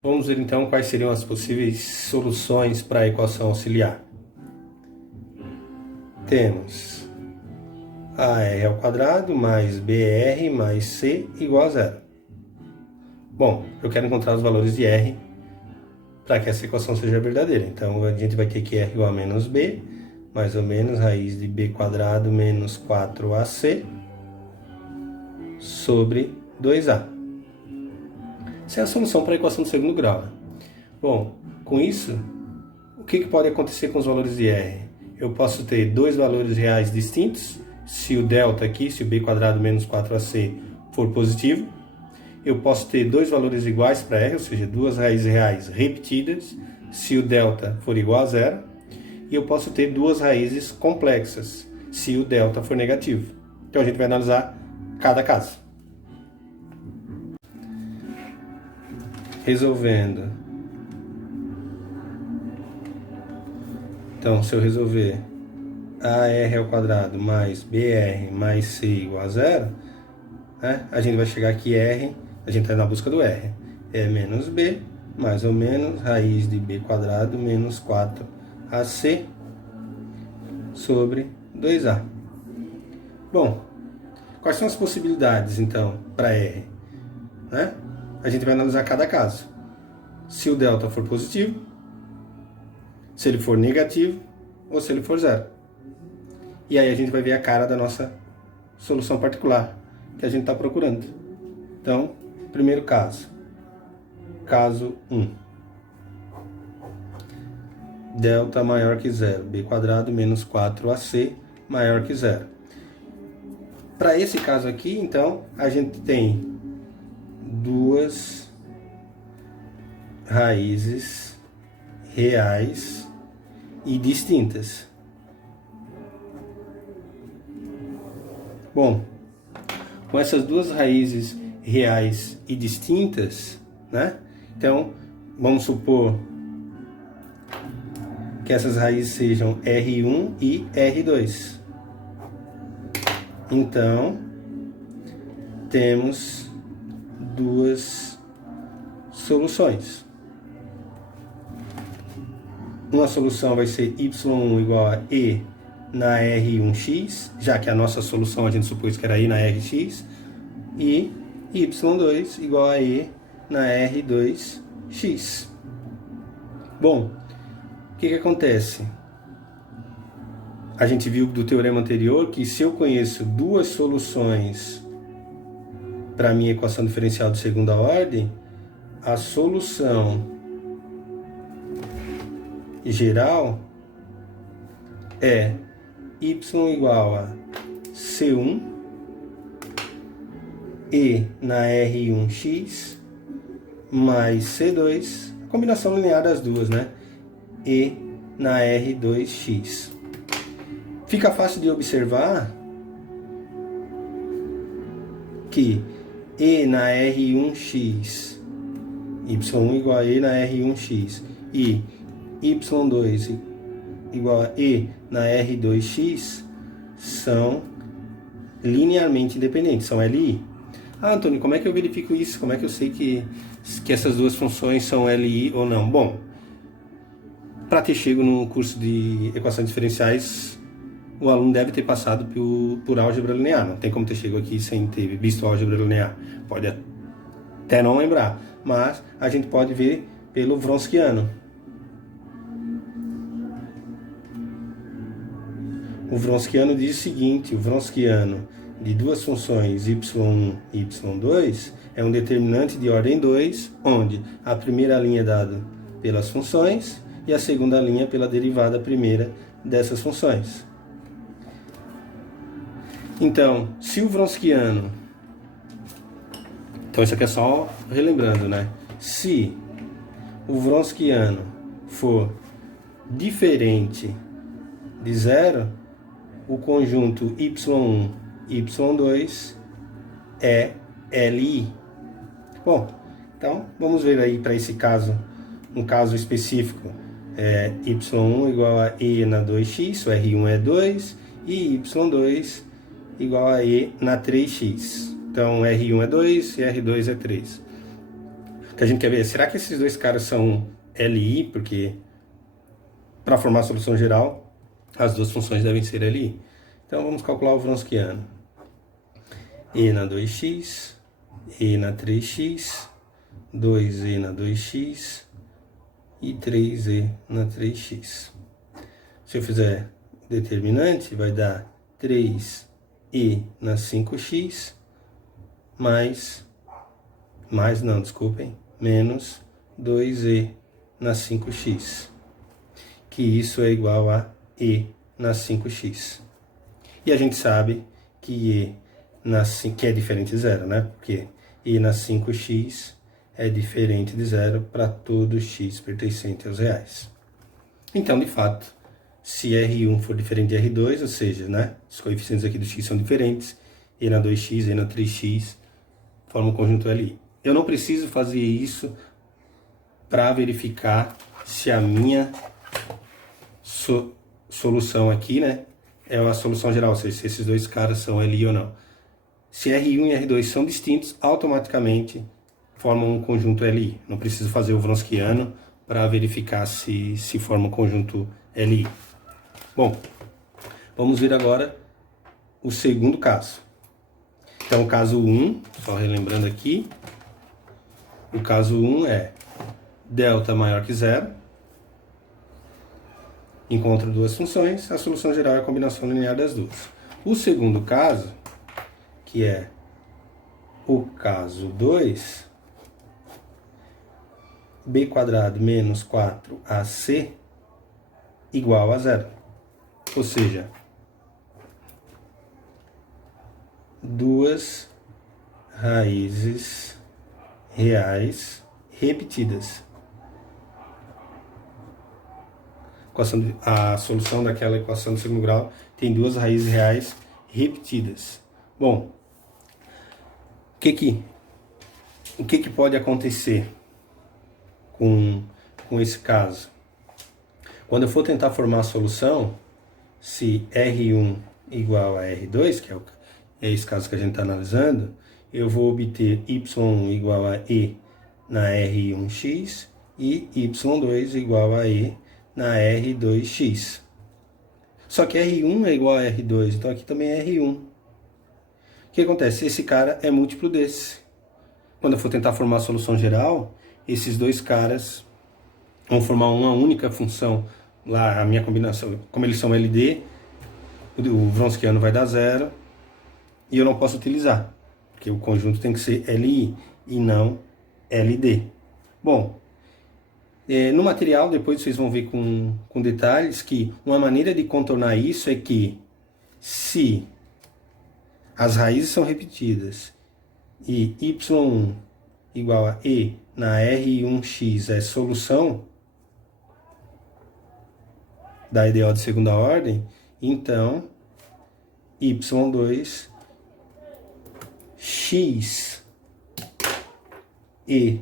Vamos ver então quais seriam as possíveis soluções para a equação auxiliar. Temos AR ao quadrado mais BR mais C igual a zero. Bom, eu quero encontrar os valores de R para que essa equação seja verdadeira. Então a gente vai ter que R igual a menos B, mais ou menos raiz de B quadrado menos 4AC sobre 2A. Essa é a solução para a equação do segundo grau. Bom, com isso, o que pode acontecer com os valores de R? Eu posso ter dois valores reais distintos, se o delta aqui, se o b quadrado menos 4ac for positivo. Eu posso ter dois valores iguais para R, ou seja, duas raízes reais repetidas, se o delta for igual a zero. E eu posso ter duas raízes complexas, se o delta for negativo. Então a gente vai analisar cada caso. Resolvendo. Então, se eu resolver AR ao quadrado mais BR mais C igual a zero, né, a gente vai chegar aqui R, a gente está na busca do R. É menos B, mais ou menos, raiz de B quadrado menos 4AC sobre 2A. Bom, quais são as possibilidades, então, para R? Né? A gente vai analisar cada caso. Se o delta for positivo, se ele for negativo ou se ele for zero. E aí a gente vai ver a cara da nossa solução particular que a gente está procurando. Então, primeiro caso. Caso 1. Delta maior que zero. B quadrado menos 4AC maior que zero. Para esse caso aqui, então, a gente tem duas raízes reais e distintas. Bom, com essas duas raízes reais e distintas, né? Então, vamos supor que essas raízes sejam R1 e R2. Então, temos duas soluções. Uma solução vai ser y1 igual a e na R1x, já que a nossa solução a gente supôs que era e na Rx, e y2 igual a e na R2x. Bom, o que acontece? A gente viu do teorema anterior que se eu conheço duas soluções para a minha equação diferencial de segunda ordem, a solução geral é y igual a C1 e na R1x mais C2, a combinação linear das duas, né? E na R2x. Fica fácil de observar que e na R1x, y1 igual a e na R1x e y2 igual a e na R2x são linearmente independentes, são LI. Ah, Antônio, como é que eu verifico isso? Como é que eu sei que essas duas funções são LI ou não? Bom, para ter chego no curso de equações diferenciais, o aluno deve ter passado por álgebra linear. Não tem como ter chegado aqui sem ter visto álgebra linear. Pode até não lembrar, mas a gente pode ver pelo Wronskiano. O Wronskiano diz o seguinte: o Wronskiano de duas funções y1 e y2 é um determinante de ordem 2, onde a primeira linha é dada pelas funções e a segunda linha pela derivada primeira dessas funções. Então, se o Wronskiano... Então, isso aqui é só relembrando, né? Se o Wronskiano for diferente de zero, o conjunto y1 e y2 é LI. Bom, então vamos ver aí para esse caso, um caso específico. Y1 igual a e na 2x, o R1 é 2, e y2 igual a e na 3x. Então R1 é 2 e R2 é 3. que a gente quer ver, será que esses dois caras são LI? Porque para formar a solução geral, as duas funções devem ser LI. Então vamos calcular o Wronskiano. E na 2x, E na 3x, 2E na 2x e 3E na 3x. Se eu fizer determinante, vai dar 3E na 5x menos 2E na 5x, que isso é igual a E na 5x. E a gente sabe que E na 5, que é diferente de zero, né? Porque E na 5x é diferente de zero para todo x pertencente aos reais. Então, de fato, se R1 for diferente de R2, ou seja, né, os coeficientes aqui do x são diferentes, E na 2x, E na 3x, formam um conjunto LI. Eu não preciso fazer isso para verificar se a minha solução aqui, né, é uma solução geral, ou seja, se esses dois caras são LI ou não. Se R1 e R2 são distintos, automaticamente formam um conjunto LI. Não preciso fazer o Wronskiano para verificar se forma um conjunto LI. Bom, vamos ver agora o segundo caso. Então, o caso 1, só relembrando aqui, o caso 1 é delta maior que zero, encontro duas funções, a solução geral é a combinação linear das duas. O segundo caso, que é o caso 2, b² menos 4ac igual a zero. Ou seja, duas raízes reais repetidas. A solução daquela equação do segundo grau tem duas raízes reais repetidas. Bom, o que pode acontecer com esse caso? Quando eu for tentar formar a solução, se R1 igual a R2, que é esse caso que a gente está analisando, eu vou obter Y1 igual a E na R1x e Y2 igual a E na R2x. Só que R1 é igual a R2, então aqui também é R1. O que acontece? Esse cara é múltiplo desse. Quando eu for tentar formar a solução geral, esses dois caras vão formar uma única função. Lá a minha combinação, como eles são LD, o Wronskiano vai dar zero e eu não posso utilizar, porque o conjunto tem que ser LI e não LD. Bom, no material depois vocês vão ver com detalhes que uma maneira de contornar isso é que se as raízes são repetidas e y1 igual a E na R1x é solução da EDO de segunda ordem, então y2 x e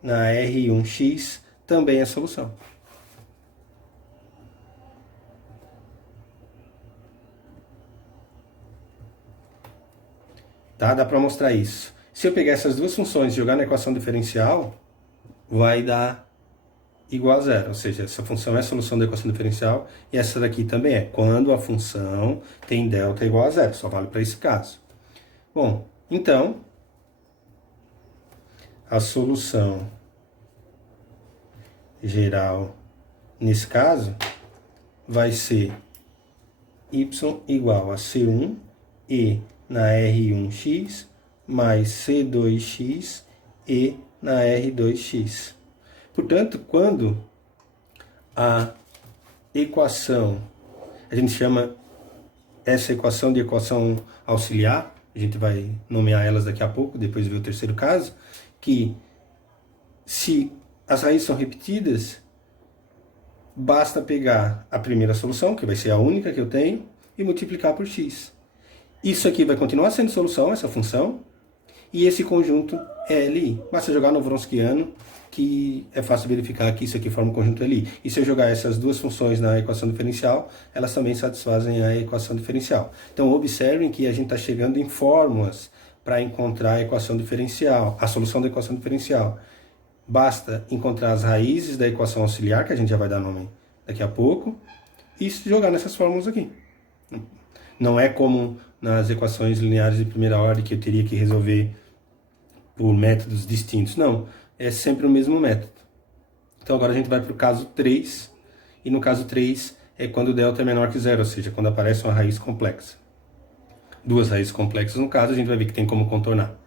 na R1x também é solução. Tá? Dá para mostrar isso. Se eu pegar essas duas funções e jogar na equação diferencial, vai dar igual a zero. Ou seja, essa função é a solução da equação diferencial e essa daqui também é. Quando a função tem delta igual a zero. Só vale para esse caso. Bom, então, a solução geral nesse caso vai ser y igual a C1 e na R1x mais C2x e na R2x. Portanto, quando a equação, a gente chama essa equação de equação auxiliar, a gente vai nomear elas daqui a pouco, depois ver o terceiro caso, que se as raízes são repetidas, basta pegar a primeira solução, que vai ser a única que eu tenho, e multiplicar por x. Isso aqui vai continuar sendo solução, essa função, e esse conjunto é LI. Basta jogar no Wronskiano, que é fácil verificar que isso aqui forma um conjunto LI. E se eu jogar essas duas funções na equação diferencial, elas também satisfazem a equação diferencial. Então observem que a gente está chegando em fórmulas para encontrar a equação diferencial, a solução da equação diferencial. basta encontrar as raízes da equação auxiliar, que a gente já vai dar nome daqui a pouco, e jogar nessas fórmulas aqui. Não é como nas equações lineares de primeira ordem, que eu teria que resolver por métodos distintos. Não, é sempre o mesmo método. Então agora a gente vai para o caso 3, e no caso 3 é quando o delta é menor que zero, ou seja, quando aparece uma raiz complexa. Duas raízes complexas no caso, a gente vai ver que tem como contornar.